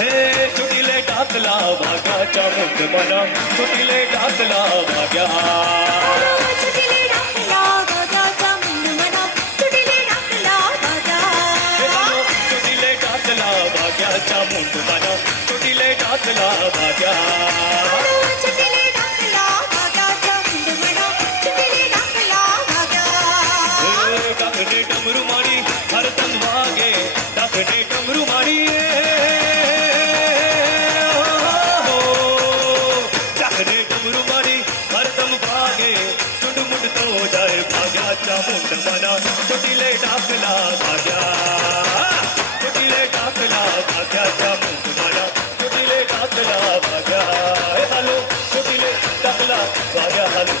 હે ચોટીલે ડાકલા ભાગ્યા ચામુંડ મના ચોટીલે ડાકલા ભાગ્યા ચોટીલે ડાકલા ભાગ્યા ચામુંડ મના ચોટીલે ડાકલા ભાગ્યા ચોટીલે ડાકલા ભાગ્યા ચામુંડ મના ચોટીલે ડાકલા ભાગ્યા ચોટીલે ડાકલા ભાગ્યા ચામુંડ મના ચોટીલે ડાકલા ભાગ્યા ડાકને ડમરૂ મારી હરદમ વાગે ડાકને ડમરૂ મારી ડાકને ડમરૂ મારી હરદમ ભાગે ચુંડમુંડ તો જાય ભાગ્યા ચામુંડ મના ચોટીલે ડાકલા ભાગ્યા ચોટીલે ડાકલા ભાગ્યા ચામુંડ મના ચોટીલે ડાકલા ભાગ્યા હે હાલો ચોટીલે ડાકલા ભાગ્યા હાલો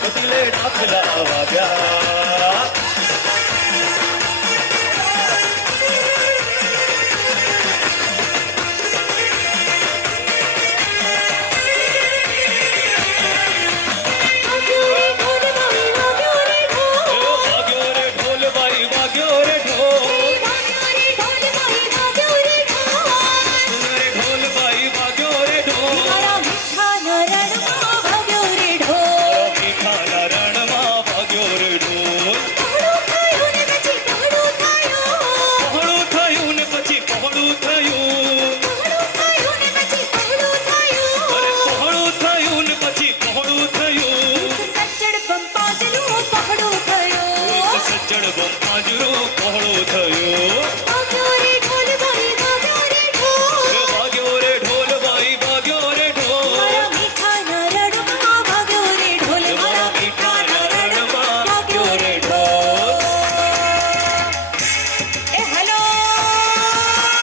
ચોટીલે ડાકલા ભાગ્યા વાગ્યો રે ઢોલ ભાઈ વાગ્યો રે ઢોલ રે ઢોલ ભાઈ વાગ્યો રે ઢોલ મીઠાના રણમાં વાગ્યો રે ઢોલ પહોળું થયું ને પછી પહોળું થયું અરે પહોળું થયું ને પછી